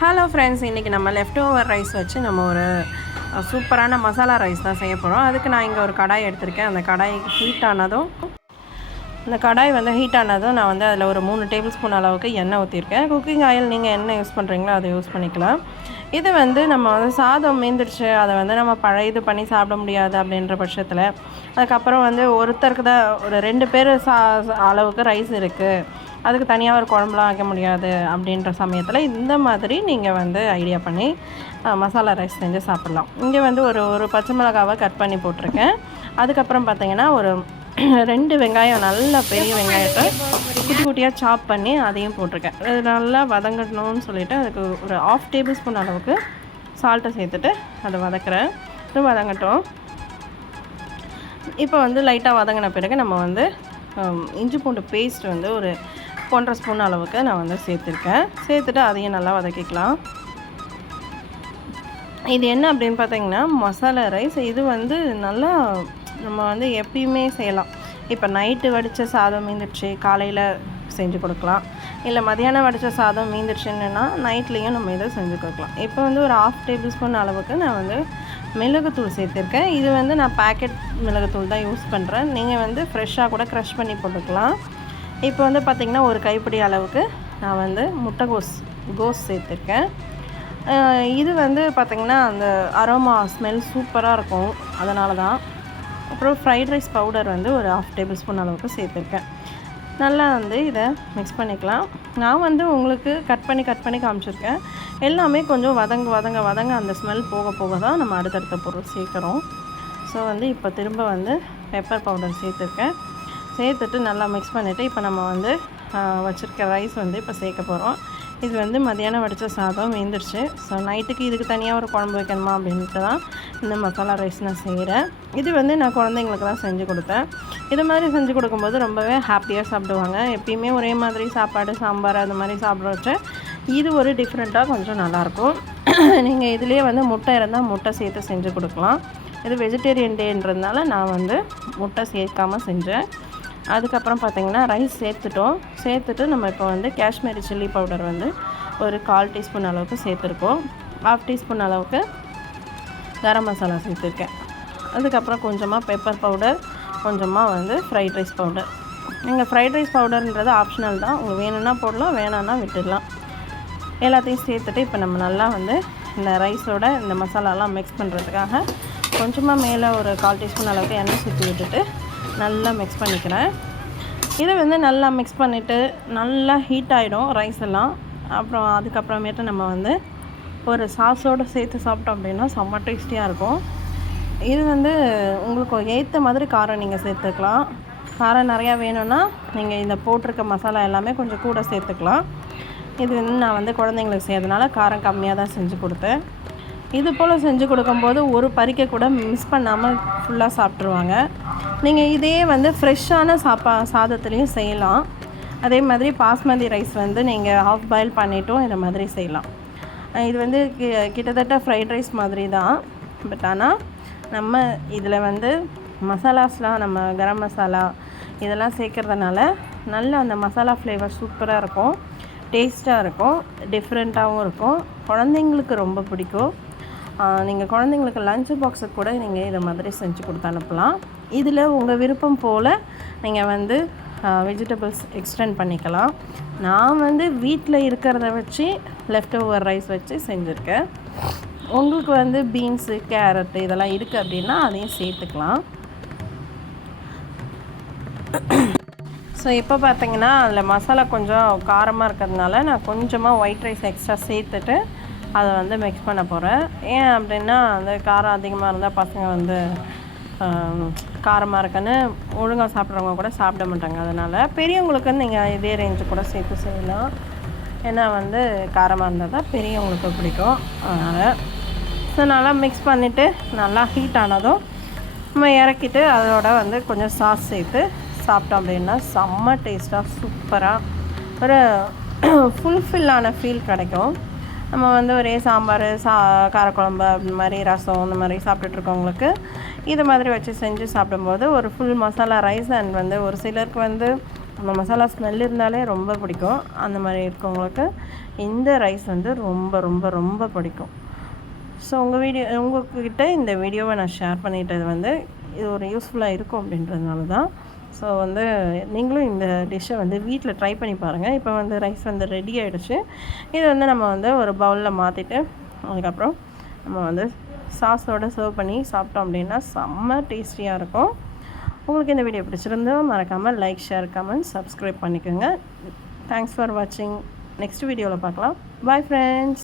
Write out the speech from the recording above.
Hello friends இன்றைக்கி நம்ம left over rice வச்சு நம்ம ஒரு சூப்பரான மசாலா ரைஸ் தான் செய்ய போகிறோம் அதுக்கு நான் இங்கே ஒரு கடாய் எடுத்திருக்கேன். அந்த கடாய் ஹீட் ஆனதும் அந்த கடாய் வந்து ஹீட் ஆனதும் நான் வந்து அதில் ஒரு மூணு டேபிள் ஸ்பூன் அளவுக்கு எண்ணெய் ஊற்றிருக்கேன் குக்கிங் ஆயில் நீங்கள் என்ன யூஸ் பண்ணுறீங்களோ அதை யூஸ் பண்ணிக்கலாம். இது வந்து நம்ம வந்து சாதம் மீந்துடுச்சு. அதை வந்து நம்ம பழைய இது பண்ணி சாப்பிட முடியாது அப்படின்ற பட்சத்தில். அதுக்கப்புறம் வந்து ஒருத்தருக்கு தான் ஒரு ரெண்டு பேர் சா அளவுக்கு ரைஸ் இருக்குது அதுக்கு தனியாக ஒரு குழம்புலாம் வைக்க முடியாது அப்படின்ற சமயத்தில் இந்த மாதிரி நீங்கள் வந்து ஐடியா பண்ணி மசாலா ரைஸ் செஞ்சு சாப்பிட்லாம். இங்கே வந்து ஒரு ஒரு பச்சை மிளகாவை கட் பண்ணி போட்டிருக்கேன். அதுக்கப்புறம் பார்த்தீங்கன்னா ஒரு ரெண்டு வெங்காயம் நல்ல பெரிய வெங்காயத்தை குட்டி குட்டியாக சாப் பண்ணி அதையும் போட்டிருக்கேன். அது நல்லா வதங்கணும்னு சொல்லிவிட்டு அதுக்கு ஒரு ஆஃப் டேபிள் ஸ்பூன் அளவுக்கு சால்ட்டை சேர்த்துட்டு அதை வதக்குறேன். இது வதங்கட்டும். இப்போ வந்து லைட்டாக வதங்கின பிறகு நம்ம வந்து இஞ்சி பூண்டு பேஸ்ட் வந்து ஒரு ஒன்றரை ஸ்பூன் அளவுக்கு நான் வந்து சேர்த்துருக்கேன். சேர்த்துட்டு அதையும் நல்லா வதக்கிக்கலாம். இது என்ன அப்படின்னு பார்த்தீங்கன்னா மசாலா ரைஸ். இது வந்து நல்லா நம்ம வந்து எப்பயுமே செய்யலாம். இப்போ நைட்டு வடித்த சாதம் மீந்துடுச்சு. காலையில் செஞ்சு கொடுக்கலாம். இல்லை மதியானம் வடித்த சாதம் மீந்துடுச்சுன்னா நைட்லேயும் நம்ம இதை செஞ்சு கொடுக்கலாம். இப்போ வந்து ஒரு ஆஃப் டேபிள் ஸ்பூன் அளவுக்கு நான் வந்து மிளகுத்தூள் சேர்த்துருக்கேன். இது வந்து நான் பேக்கெட் மிளகுத்தூள் தான் யூஸ் பண்ணுறேன் நீங்கள் வந்து ஃப்ரெஷ்ஷாக கூட க்ரஷ் பண்ணி போட்டுக்கலாம். இப்போ வந்து பார்த்திங்கன்னா ஒரு கைப்பிடி அளவுக்கு நான் வந்து முட்டைகோஸ் கோஸ் சேர்த்துருக்கேன். இது வந்து பார்த்திங்கன்னா அந்த அரோமா ஸ்மெல் சூப்பராக இருக்கும். அதனால தான் அப்புறம் ஃப்ரைட் ரைஸ் பவுடர் வந்து ஒரு ஹாஃப் டேபிள் ஸ்பூன் அளவுக்கு சேர்த்துருக்கேன். நல்லா வந்து இதை மிக்ஸ் பண்ணிக்கலாம். நான் வந்து உங்களுக்கு கட் பண்ணி கட் பண்ணி காமிச்சிருக்கேன். எல்லாமே கொஞ்சம் வதங்க வதங்க வதங்க அந்த ஸ்மெல் போக போக தான் நம்ம அடுத்தடுத்த பொருள் சேர்க்குறோம். ஸோ வந்து இப்போ திரும்ப வந்து பெப்பர் பவுடர் சேர்த்துருக்கேன். சேர்த்துட்டு நல்லா மிக்ஸ் பண்ணிவிட்டு இப்போ நம்ம வந்து வச்சுருக்க ரைஸ் வந்து இப்போ சேர்க்க போகிறோம் இது வந்து மதியானம் வடித்த சாதம் வெந்துருச்சு. ஸோ நைட்டுக்கு இதுக்கு தனியாக ஒரு குழம்பு வைக்கணுமா அப்படின்ட்டு தான் இந்த மசாலா ரைஸ் நான் செய்கிறேன் இது வந்து நான் குழந்தைங்களுக்கு தான் செஞ்சு கொடுத்தேன் இது மாதிரி செஞ்சு கொடுக்கும்போது ரொம்பவே ஹாப்பியாக சாப்பிடுவாங்க. எப்பயுமே ஒரே மாதிரி சாப்பாடு சாம்பார் அது மாதிரி சாப்பிட்றச்சு இது ஒரு டிஃப்ரெண்ட்டாக கொஞ்சம் நல்லாயிருக்கும். நீங்கள் இதுலேயே வந்து முட்டை இருந்தால் முட்டை சேர்த்து செஞ்சு கொடுக்கலாம். இது வெஜிடேரியன் டேன்றதுனால நான் வந்து முட்டை சேர்க்காம செஞ்சேன். அதுக்கப்புறம் பார்த்தீங்கன்னா ரைஸ் சேர்த்துட்டோம். சேர்த்துட்டு நம்ம இப்போ வந்து காஷ்மீரி சில்லி பவுடர் வந்து ஒரு கால் டீஸ்பூன் அளவுக்கு சேர்த்துருக்கோம். ஹாஃப் டீஸ்பூன் அளவுக்கு கரம் மசாலா சேர்த்துருக்கேன். அதுக்கப்புறம் கொஞ்சமாக பெப்பர் பவுடர் கொஞ்சமாக வந்து ஃப்ரைட் ரைஸ் பவுடர் நீங்கள் ஃப்ரைட் ரைஸ் பவுடர்ன்றது ஆப்ஷனல் தான். உங்களுக்கு வேணும்னா போடலாம் வேணான்னா விட்டுடலாம். எல்லாத்தையும் சேர்த்துட்டு இப்போ நம்ம நல்லா வந்து இந்த ரைஸோட இந்த மசாலாலாம் மிக்ஸ் பண்ணுறதுக்காக கொஞ்சமாக மேலே ஒரு கால் டீஸ்பூன் அளவுக்கு எண்ணெய் சுற்றி விட்டுட்டு நல்லா மிக்ஸ் பண்ணிக்கிறேன். இதை வந்து நல்லா மிக்ஸ் பண்ணிவிட்டு நல்லா ஹீட் ஆகிடும் ரைஸ் எல்லாம். அப்புறம் அதுக்கப்புறமேட்டு நம்ம வந்து ஒரு சாஸோடு சேர்த்து சாப்பிட்டோம் அப்படின்னா செம்ம டேஸ்டியாக இருக்கும். இது வந்து உங்களுக்கு ஏற்ற மாதிரி காரம் நீங்கள் சேர்த்துக்கலாம். காரம் நிறையா வேணும்னா நீங்கள் இந்த போட்டிருக்க மசாலா எல்லாமே கொஞ்சம் கூட சேர்த்துக்கலாம். இது வந்து நான் வந்து குழந்தைங்களுக்கு செய்யறதுனால காரம் கம்மியாக தான் செஞ்சு கொடுத்தேன். இது போல் செஞ்சு கொடுக்கும்போது ஒரு பறிக்க கூட மிஸ் பண்ணாமல் ஃபுல்லாக சாப்பிட்ருவாங்க நீங்கள் இதே வந்து ஃப்ரெஷ்ஷான சாப்பா சாதத்துலேயும் செய்யலாம். அதே மாதிரி பாஸ்மதி ரைஸ் வந்து நீங்கள் ஹாஃப் பாயில் பண்ணிட்டும் இந்த மாதிரி செய்யலாம். இது வந்து கிட்டத்தட்ட ஃப்ரைட் ரைஸ் மாதிரி தான். பட் ஆனால் நம்ம இதில் வந்து மசாலாஸ்லாம் நம்ம கரம் மசாலா இதெல்லாம் சேர்க்கறதுனால நல்ல அந்த மசாலா ஃப்ளேவர் சூப்பராக இருக்கும். டேஸ்ட்டாக இருக்கும். டிஃப்ரெண்ட்டாகவும் இருக்கும். குழந்தைங்களுக்கு ரொம்ப பிடிக்கும். நீங்கள் குழந்தைங்களுக்கு லஞ்ச் பாக்ஸை கூட நீங்கள் இதை மாதிரி செஞ்சு கொடுத்து அனுப்பலாம். இதில் உங்கள் விருப்பம் போல் நீங்கள் வந்து வெஜிடபிள்ஸ் எக்ஸ்டெண்ட் பண்ணிக்கலாம். நான் வந்து வீட்டில் இருக்கிறத வச்சு லெஃப்ட் ஓவர் ரைஸ் வச்சு செஞ்சுருக்கேன். உங்களுக்கு வந்து பீன்ஸு கேரட்டு இதெல்லாம் இருக்குது அப்படின்னா அதையும் சேர்த்துக்கலாம். ஸோ இப்போ பார்த்தீங்கன்னா அதில் மசாலா கொஞ்சம் காரமாக இருக்கிறதுனால நான் கொஞ்சமாக ஒயிட் ரைஸ் எக்ஸ்ட்ரா சேர்த்துட்டு அதை வந்து மிக்ஸ் பண்ண போகிறேன் ஏன் அப்படின்னா அந்த காரம் அதிகமாக இருந்தால் பசங்க வந்து காரமாக இருக்குன்னு ஒழுங்காக சாப்பிட்றவங்க கூட சாப்பிட மாட்டாங்க. அதனால் பெரியவங்களுக்கு நீங்கள் இதே ரேஞ்சு கூட சேர்த்து செய்யலாம். ஏன்னா வந்து காரமாக இருந்தால் தான் பெரியவங்களுக்கு பிடிக்கும். அதனால் ஸோ நல்லா மிக்ஸ் பண்ணிவிட்டு நல்லா ஹீட் ஆனதும் நம்ம இறக்கிட்டு அதோட வந்து கொஞ்சம் சாஸ் சேர்த்து சாப்பிட்டோம் அப்படின்னா செம்ம டேஸ்ட்டாக சூப்பராக ஒரு ஃபுல்ஃபில்லான ஃபீல் கிடைக்கும். நம்ம வந்து ஒரே சாம்பார் சா காரக்குழம்பு அந்த மாதிரி ரசம் இந்த மாதிரி சாப்பிட்டுட்டு இருக்கவங்களுக்கு இது மாதிரி வச்சு செஞ்சு சாப்பிடும்போது ஒரு ஃபுல் மசாலா ரைஸ் அண்ட் வந்து ஒரு சிலருக்கு வந்து அந்த மசாலா ஸ்மெல் இருந்தாலே ரொம்ப பிடிக்கும். அந்த மாதிரி இருக்கவங்களுக்கு இந்த ரைஸ் வந்து ரொம்ப ரொம்ப ரொம்ப பிடிக்கும். ஸோ உங்கள் வீடியோ உங்கள்கிட்ட இந்த வீடியோவை நான் ஷேர் பண்ணிட்டது வந்து இது ஒரு யூஸ்ஃபுல்லாக இருக்கும் அப்படின்றதுனால தான் ஸோ வந்து நீங்களும் இந்த டிஷ்ஷை வந்து வீட்டில் ட்ரை பண்ணி பாருங்கள் இப்போ வந்து ரைஸ் வந்து ரெடி ஆகிடுச்சு இது வந்து நம்ம வந்து ஒரு பவுலில் மாற்றிட்டு அதுக்கப்புறம் நம்ம வந்து சாஸோடு சர்வ் பண்ணி சாப்பிட்டோம் அப்படின்னா செம்ம டேஸ்டியாக இருக்கும். உங்களுக்கு இந்த வீடியோ பிடிச்சிருந்தோ மறக்காமல் லைக் ஷேர் கமெண்ட் சப்ஸ்கிரைப் பண்ணிக்கோங்க. தேங்க்ஸ் ஃபார் வாட்சிங் நெக்ஸ்ட் வீடியோவில் பார்க்கலாம். Bye friends